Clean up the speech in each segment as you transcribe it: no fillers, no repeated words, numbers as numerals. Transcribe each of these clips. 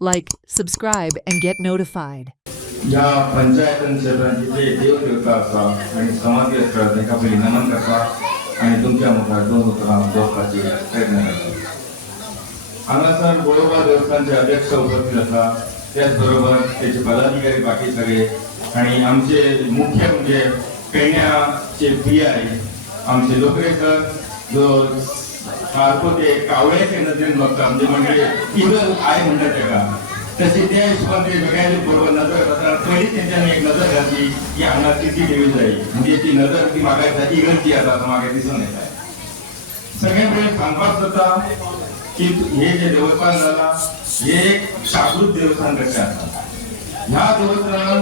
Like, subscribe, and get notified. ह्या पंचायतन क्षेत्रांची जे देवदेवता आसा आणि समाधी आसा ताका पयलीं नमन करता आणि तुमच्या मुखार दोन उतरां जोडपाची प्रयत्न करता. हांगासर गोळोबा देवस्थानचे अध्यक्ष उपस्थित आसा, त्याच बरोबर त्याचे पदाधिकारी बाकी सगळे आणि आमचे मुख्य म्हणजे पेडण्याचे PI आमचे लोकरे सर जो सारको ते कावळ्याचे नदरेन बघता म्हणजे इगल आय म्हणतात ताका तशी त्या हिशोबान ते सगळ्यांनी बरोबर नजर घालता. पयलीं तेंच्यांनी एक नजर घातली की हांगा CCTV जाय म्हणजे ती नजर ती म्हाका इगलची आसा असं म्हाका दिसून येता. सगळ्यां पयलीं सांगपाक जाता की हे जे देवस्थान जाला हे एक शाश्वत देवस्थान कशें आसा. ह्या देवस्थानान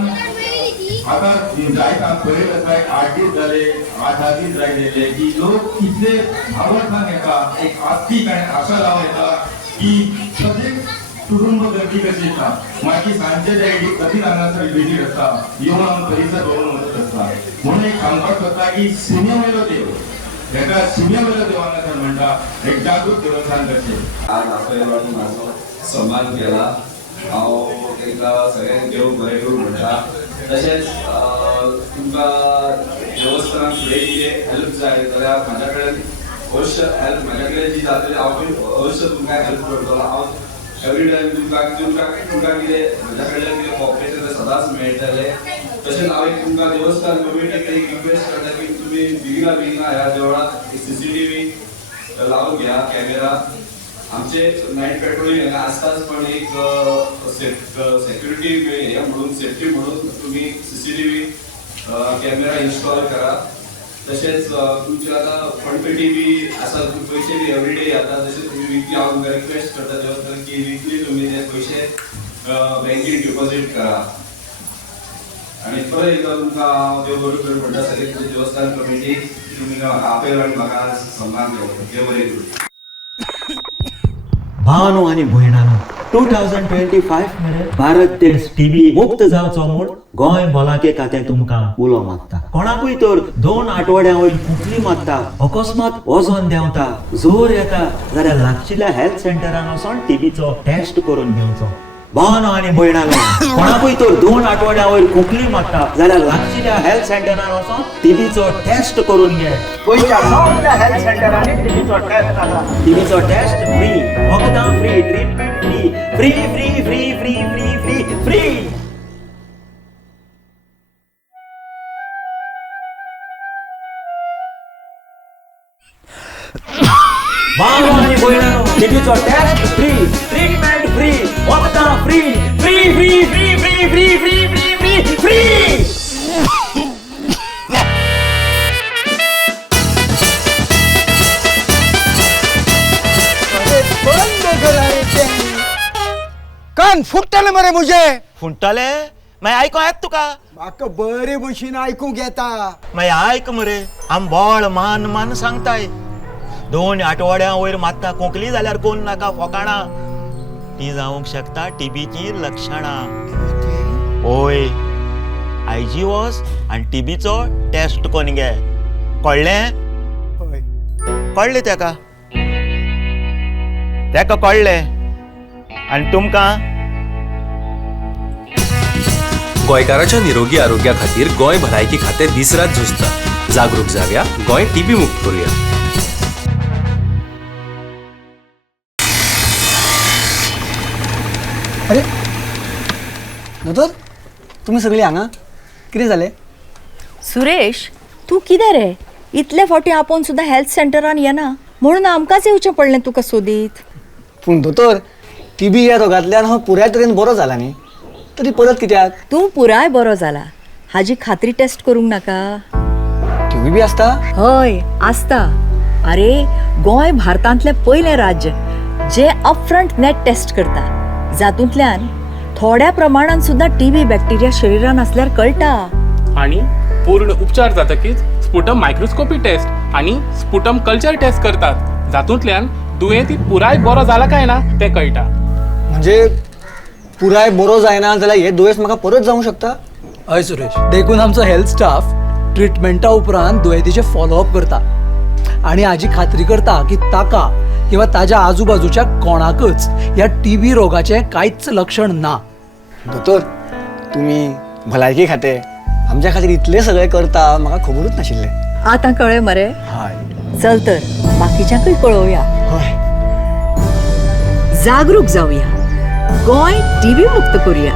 आता जायत पळयत आसा 8 दीस जाले 8 दीस राहिलेले की लोक इतले आवडसान येता, एक आस्तीक आणि आशा लावन येता की सदैव कुटुंब गर्दी कशी येता. मागीर सांजचे जे कधी हांगासर विजीट आसता येवन हांव परिसर भोंवून वचत आसता. म्हणून एक सांगपाक सोदता की शिमेवयलो देव हेका शिमेवयलो देव हांगासर म्हणटा एक जागृत देवस्थान कशें. आज आपल्याला माझो सन्मान केला. हांव तांकां सगळ्यांक देव बरें करूं म्हणटा. तशेंच तुमकां देवस्थानाक फुडें कितें हेल्प जाय जाल्यार म्हाज्या कडेन अवश्य हेल्प म्हाज्या कडेन जी जातली हांव अवश्य तुमकां हेल्प करतलो. हांव एवरी टायम तुमकां कितें म्हज्या कडल्यान कितें कॉपरेशन सदांच मेळटलें. तशेंच हांव एक तुमकां देवस्थान कमिटीक एक रिक्वेस्ट करता की तुमी बेगिना ह्या देवळाक CCTV लावून घ्या कॅमेरा. आमचे नाईट पेट्रोलिंग आसताच पण एक सेक्युरिटी हे म्हणून सेफ्टी म्हणून तुम्ही CCTV कॅमेरा इन्स्टॉल करा. तसेच तुमचे आता फंडपेटी बी आसा, पैसे बी एवरीडे येतात. तसे तुम्ही विकली हांव रिक्वेस्ट करता देवस्थान की विकली तुम्ही ते पैसे बँकेत डिपॉझिट करा. आणि परत एकदा तुमकां देव बरें करूं म्हणटा सगळे देवस्थान कमिटी तुमी आपयल आनी म्हाका सन्मान केलो. देव बरें करूं. भावानो आणि भयणानो 2025 मेरेन भारत देश टीबी मुक्त जावचो म्हूण गोंय भलायकी खातें तुमकां उलो मागता. कोणाकूय तर 2 आठवड्यां वयर कुकली मारता, अकस्मात वजन देंवता, जोर येता जाल्यार लागशिल्ल्या हेल्थ सेंटरान वचून टीबीचो टेस्ट करून घेवचो. भावानो आणि भयणानो कोणाकूय तर 2 आठवड्यां वयर कुकली मारता जाल्यार लागशिल्ल्या हेल्थ सेंटरान वचून टीबीचो टेस्ट करून घे. गोंयच्या सगळ्या हेल्थ सेंटरांनी टीबीचो टेस्ट आसा. टीबीचो टेस्ट फ्री, वखदां free, treatment free, free free free free free free free. भावानो आणि भयणानो टीबीचो टेस्ट फ्री, ट्रीटमेंट फ्री, वखदां free, free free free free free free free free free. कान फुटले मरे मुझे फुंटाले मागीर आयको येता तुका. म्हाका बरे भशेन आयकूंक येता. मागीर आयक मरे आम बोळ मान मान सांगताय. 2 आठवड्यां वयर मात्ता कोंकली जाल्यार कोण नाका फोकाणा. ती जावंक शकता टीबीची लक्षणां. ओय IG वच आनी टीबीचो टेस्ट कोन्न घे. कळ्ळें? कळ्ळें तेका कळ्ळें. आनी तुमकां गोंयकाराच्या निरोगी आरोग्या खातीर गोंय भलायकी खातें दीस रात झुजता. जागरूक जावया, गोंय टीबी मुक्त करूया. अरे दोतोर तुम्ही सगळी हांगा कितें जालें? सुरेश तू कितें रे इतले फावटी आपोवन सुद्दां हेल्थ सेंटरान येना म्हणून आमकांच येवचें पडलें तुका सोदीत. पूण दोतोर टीबी ह्या रोगांतल्यान हांव पुराय तरेन बरो जाला न्ही, तरी परत कित्याक? तूं पुराय बरो जाला हाजी खात्री टेस्ट करूंक नाका. टीबी बी आसता? हय आसता. अरे गोंय भारतांतलें पयलें राज्य जे अपफ्रंट नेट टेस्ट करता, जातूंतल्यान थोड्या प्रमाणात सुद्दां टीबी बॅक्टेरिया शरिरान असल्यार कळटा. आणि पूर्ण उपचार जातकीच स्पुटम मायक्रोस्कोपी टेस्ट आणि स्पुटम कल्चर टेस्ट करतात, जातूंतल्यान दुयेंती पुराय बरो जाला काय ना ते कळटा. म्हणजे पुराय बरो जायना जाल्यार हे दुयेंस म्हाका परत जावंक शकता? हय सुरेश, देखून आमचो हेल्थ स्टाफ ट्रिटमेंटा उपरांत दुयेंतीचे फॉलोअप करता आणि हाची खात्री करता की ताका किंवा ताज्या आजूबाजूच्या कोणाकच ह्या टीबी रोगाचें कांयच लक्षण ना. दोतोर, तुम्ही भलायकी खाते आमच्या खातीर इतले सगळे करता म्हाका खबरूच नाशिल्लें. आतां कळ्ळें मरे. हय चल तर बाकीच्यांकूय कळोवया. हय जागरूक जावया. गोंय टीबी मुक्त करूया.